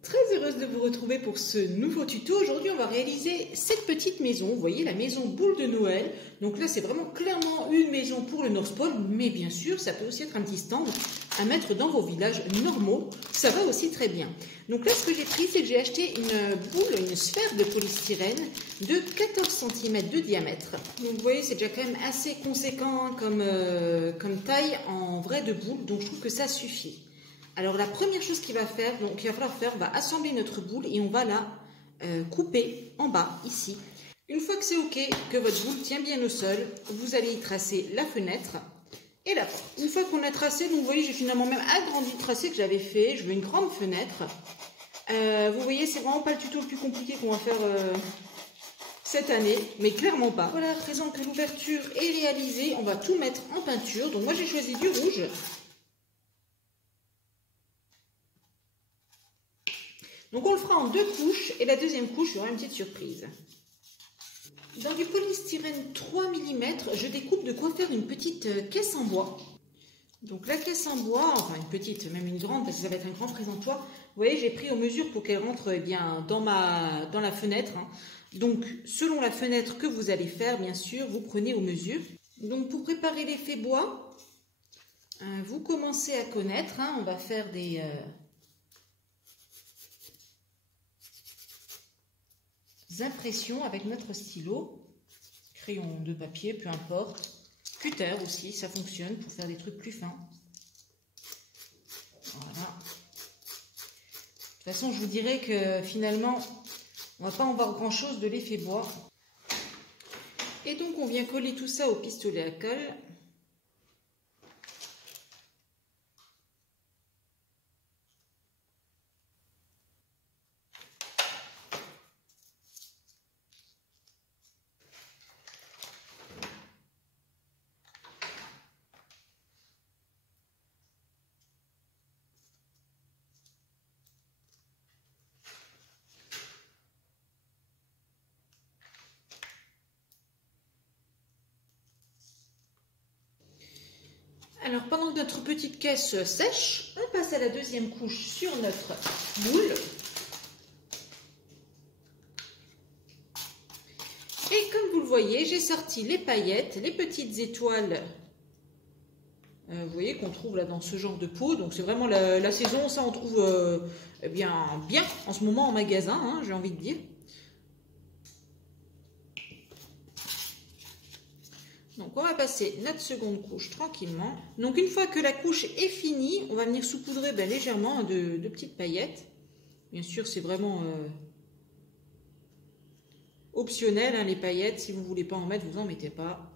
très heureuse de vous retrouver pour ce nouveau tuto. Aujourd'hui on va réaliser cette petite maison, vous voyez la maison boule de Noël. Donc là c'est vraiment clairement une maison pour le North Pole, mais bien sûr ça peut aussi être un petit stand à mettre dans vos villages normaux, ça va aussi très bien. Donc là ce que j'ai pris c'est que j'ai acheté une boule, une sphère de polystyrène de 14 cm de diamètre. Donc vous voyez c'est déjà quand même assez conséquent comme taille en vrai de boule, donc je trouve que ça suffit. Alors la première chose qu'il va falloir faire, on va assembler notre boule et on va la couper en bas ici. Une fois que c'est ok, que votre boule tient bien au sol, vous allez y tracer la fenêtre et la porte. Une fois qu'on a tracé, donc vous voyez j'ai finalement même agrandi le tracé que j'avais fait, je veux une grande fenêtre. Vous voyez c'est vraiment pas le tuto le plus compliqué qu'on va faire cette année, mais clairement pas. Voilà, à présent que l'ouverture est réalisée, on va tout mettre en peinture. Donc moi j'ai choisi du rouge. Donc on le fera en 2 couches et la deuxième couche, il y aura une petite surprise. Dans du polystyrène 3 mm, je découpe de quoi faire une petite caisse en bois. Donc la caisse en bois, enfin une petite, même une grande, parce que ça va être un grand présentoir. Vous voyez, j'ai pris aux mesures pour qu'elle rentre bien dans la fenêtre. Donc selon la fenêtre que vous allez faire, bien sûr, vous prenez aux mesures. Donc pour préparer l'effet bois, vous commencez à connaître, on va faire des... impressions avec notre stylo, crayon de papier, peu importe, cutter aussi, ça fonctionne pour faire des trucs plus fins. Voilà. De toute façon, je vous dirais que finalement, on va pas en voir grand chose de l'effet bois. Et donc, on vient coller tout ça au pistolet à colle. Alors, pendant que notre petite caisse sèche, on passe à la deuxième couche sur notre boule. Et comme vous le voyez, j'ai sorti les paillettes, les petites étoiles, vous voyez, qu'on trouve là dans ce genre de pot. Donc, c'est vraiment la saison. Ça, on trouve bien en ce moment en magasin, j'ai envie de dire. Donc on va passer notre seconde couche tranquillement. Donc une fois que la couche est finie, on va venir saupoudrer légèrement de petites paillettes. Bien sûr c'est vraiment optionnel les paillettes. Si vous ne voulez pas en mettre, vous n'en mettez pas.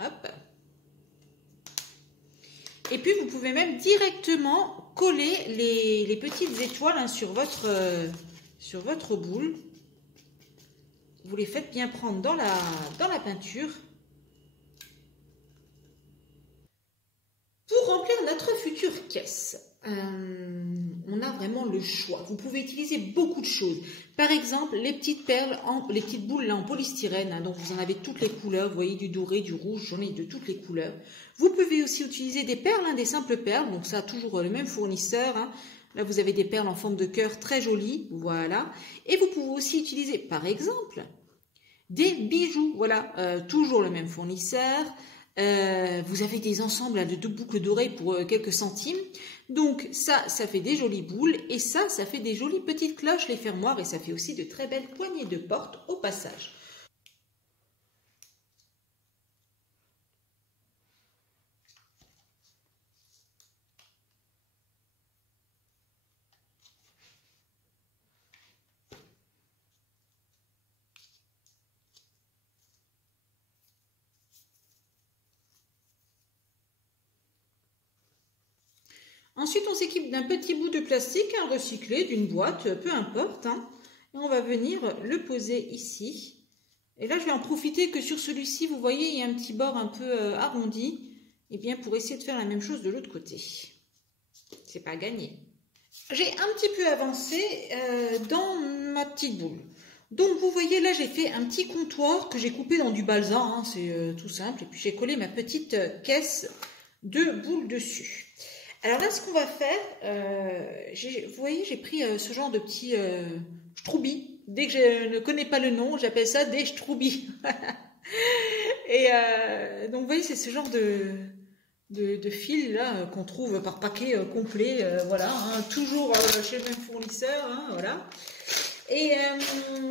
Hop. Et puis vous pouvez même directement coller les petites étoiles sur votre boule. Vous les faites bien prendre dans la peinture pour remplir notre future caisse. On a vraiment le choix. Vous pouvez utiliser beaucoup de choses. Par exemple, les petites perles, les petites boules là, en polystyrène. Donc vous en avez toutes les couleurs. Vous voyez du doré, du rouge, j'en ai de toutes les couleurs. Vous pouvez aussi utiliser des perles, des simples perles. Donc ça a toujours le même fournisseur. Là, vous avez des perles en forme de cœur très jolies. Voilà. Et vous pouvez aussi utiliser, par exemple, des bijoux. Voilà. Toujours le même fournisseur. Vous avez des ensembles de 2 boucles d'oreilles pour quelques centimes. Donc ça fait des jolies boules. Et ça fait des jolies petites cloches, les fermoirs. Et ça fait aussi de très belles poignées de porte au passage. Ensuite, on s'équipe d'un petit bout de plastique, recyclé, d'une boîte, peu importe. Et on va venir le poser ici. Et là, je vais en profiter que sur celui-ci, vous voyez, il y a un petit bord un peu arrondi. Et bien, pour essayer de faire la même chose de l'autre côté. C'est pas gagné. J'ai un petit peu avancé dans ma petite boule. Donc, vous voyez, là, j'ai fait un petit comptoir que j'ai coupé dans du balsa. C'est tout simple. Et puis, j'ai collé ma petite caisse de boules dessus. Alors là, ce qu'on va faire, vous voyez, j'ai pris ce genre de petits schtroubi. Dès que je ne connais pas le nom, j'appelle ça des schtroubi. Et donc, vous voyez, c'est ce genre de fil là qu'on trouve par paquet complet, voilà, hein, toujours chez le même fournisseur, hein, voilà. Et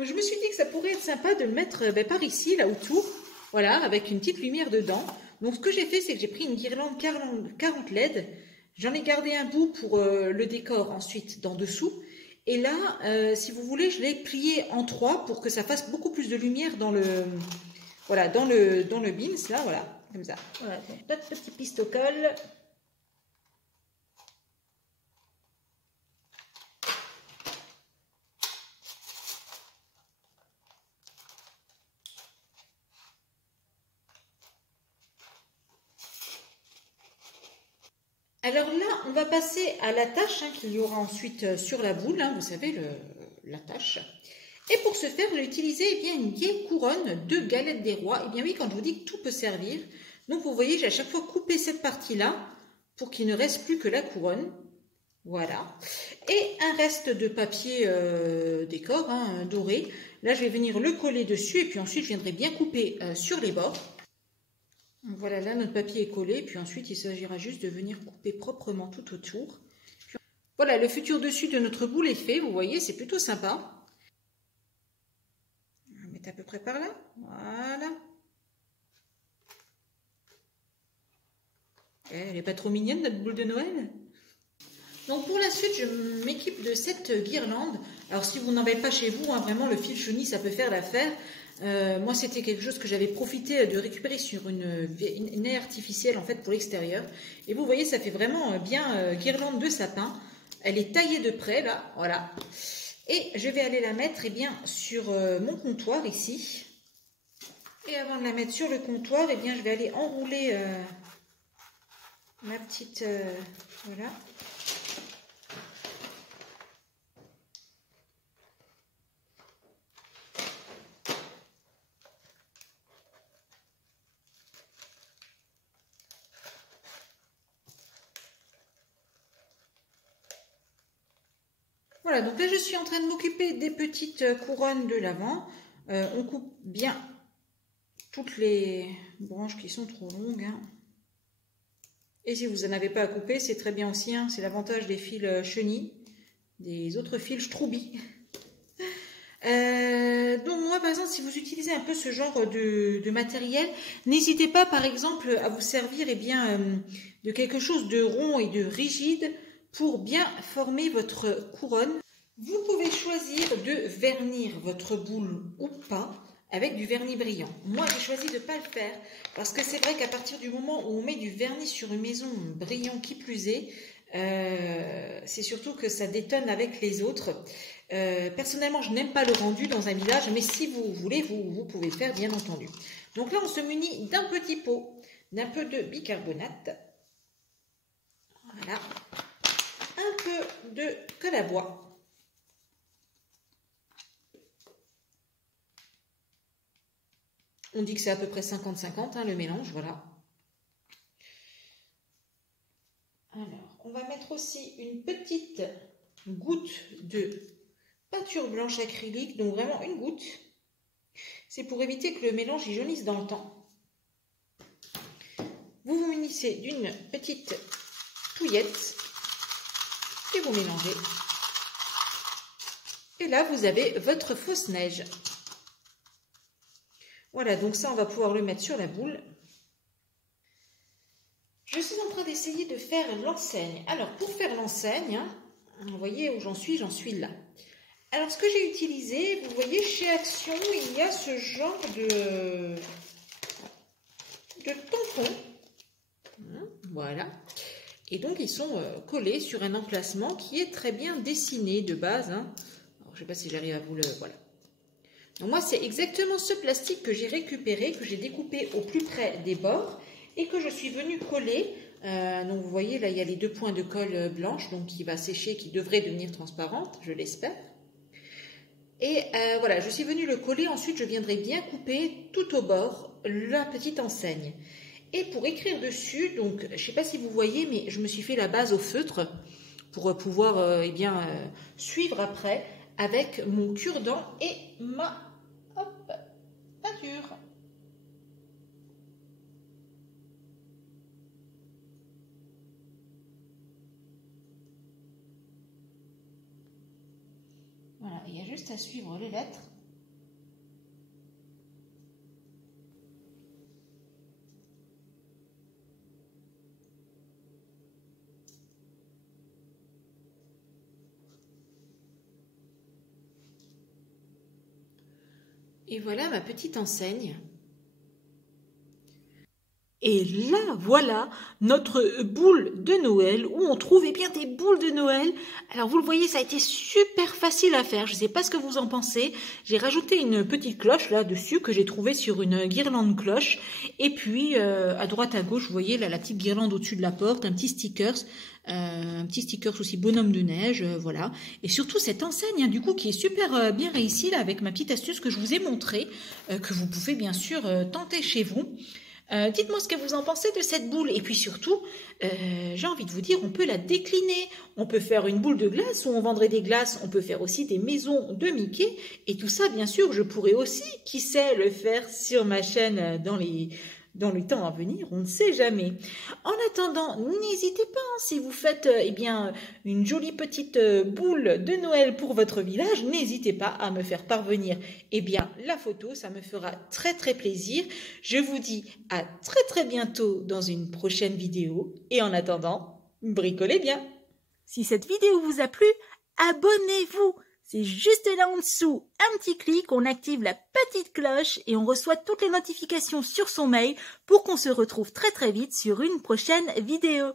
je me suis dit que ça pourrait être sympa de le mettre par ici, là autour, voilà, avec une petite lumière dedans. Donc ce que j'ai fait, c'est que j'ai pris une guirlande 40 LED, j'en ai gardé un bout pour le décor ensuite dans dessous. Et là, si vous voulez, je l'ai plié en 3 pour que ça fasse beaucoup plus de lumière dans le, voilà, dans le bins, là, voilà, comme ça. Voilà, donc notre petit pistocole. Alors là, on va passer à l'attache qu'il y aura ensuite sur la boule, hein, vous savez, l'attache. Et pour ce faire, j'ai utilisé une vieille couronne de galette des rois. Et bien oui, quand je vous dis que tout peut servir, donc vous voyez, j'ai à chaque fois coupé cette partie-là pour qu'il ne reste plus que la couronne. Voilà. Et un reste de papier décor, hein, doré. Là, je vais venir le coller dessus et puis ensuite, je viendrai bien couper sur les bords. Voilà, là notre papier est collé, puis ensuite il s'agira juste de venir couper proprement tout autour. Voilà, le futur dessus de notre boule est fait, vous voyez, c'est plutôt sympa. On va mettre à peu près par là, voilà. Elle n'est pas trop mignonne notre boule de Noël? Donc pour la suite, je m'équipe de cette guirlande. Alors si vous n'en avez pas chez vous, hein, vraiment le fil chenille, ça peut faire l'affaire. Moi, c'était quelque chose que j'avais profité de récupérer sur une haie artificielle en fait pour l'extérieur. Et vous voyez, ça fait vraiment bien guirlande de sapin. Elle est taillée de près là, voilà. Et je vais aller la mettre sur mon comptoir ici. Et avant de la mettre sur le comptoir, je vais aller enrouler ma petite voilà. Voilà, donc là je suis en train de m'occuper des petites couronnes de l'avant. On coupe bien toutes les branches qui sont trop longues. Hein. Et si vous n'en avez pas à couper, c'est très bien aussi. Hein. C'est l'avantage des fils chenilles, des autres fils schtroubi. Donc moi par exemple, si vous utilisez un peu ce genre de matériel, n'hésitez pas par exemple à vous servir de quelque chose de rond et de rigide pour bien former votre couronne. Vous pouvez choisir de vernir votre boule ou pas avec du vernis brillant. Moi j'ai choisi de ne pas le faire parce que c'est vrai qu'à partir du moment où on met du vernis sur une maison brillant qui plus est, c'est surtout que ça détonne avec les autres. Personnellement, je n'aime pas le rendu dans un village, mais si vous voulez, vous pouvez le faire, bien entendu. Donc là, on se munit d'un petit pot, d'un peu de bicarbonate, voilà, un peu de colle à bois. On dit que c'est à peu près 50-50, hein, le mélange, voilà. Alors, on va mettre aussi une petite goutte de peinture blanche acrylique, donc vraiment une goutte. C'est pour éviter que le mélange y jaunisse dans le temps. Vous vous munissez d'une petite touillette et vous mélangez. Et là, vous avez votre fausse neige. Voilà, donc ça, on va pouvoir le mettre sur la boule. Je suis en train d'essayer de faire l'enseigne. Alors, pour faire l'enseigne, hein, vous voyez où j'en suis là. Alors, ce que j'ai utilisé, vous voyez, chez Action, il y a ce genre de tampons. Voilà. Et donc, ils sont collés sur un emplacement qui est très bien dessiné de base. Hein. Alors, je ne sais pas si j'arrive à vous le... Voilà. Donc, moi, c'est exactement ce plastique que j'ai récupéré, que j'ai découpé au plus près des bords et que je suis venue coller. Donc, vous voyez, là, il y a les 2 points de colle blanche, donc qui va sécher, qui devrait devenir transparente, je l'espère. Et voilà, je suis venue le coller. Ensuite, je viendrai bien couper tout au bord la petite enseigne. Et pour écrire dessus, donc je ne sais pas si vous voyez, mais je me suis fait la base au feutre pour pouvoir suivre après avec mon cure-dent et ma peinture. Voilà, il y a juste à suivre les lettres. Et voilà ma petite enseigne. Et là, voilà notre boule de Noël, où on trouve bien des boules de Noël. Alors vous le voyez, ça a été super facile à faire. Je ne sais pas ce que vous en pensez. J'ai rajouté une petite cloche là-dessus que j'ai trouvée sur une guirlande cloche. Et puis à droite à gauche, vous voyez là la petite guirlande au-dessus de la porte, un petit stickers aussi bonhomme de neige, voilà. Et surtout cette enseigne, hein, du coup, qui est super bien réussie là, avec ma petite astuce que je vous ai montrée, que vous pouvez bien sûr tenter chez vous. Dites-moi ce que vous en pensez de cette boule. Et puis surtout, j'ai envie de vous dire, on peut la décliner. On peut faire une boule de glace où on vendrait des glaces. On peut faire aussi des maisons de Mickey. Et tout ça, bien sûr, je pourrais aussi, qui sait, le faire sur ma chaîne dans le temps à venir, on ne sait jamais. En attendant, n'hésitez pas, hein, si vous faites une jolie petite boule de Noël pour votre village, n'hésitez pas à me faire parvenir la photo, ça me fera très très plaisir. Je vous dis à très très bientôt dans une prochaine vidéo et en attendant, bricolez bien. Si cette vidéo vous a plu, abonnez-vous. C'est juste là en dessous, un petit clic, on active la petite cloche et on reçoit toutes les notifications sur son mail pour qu'on se retrouve très très vite sur une prochaine vidéo.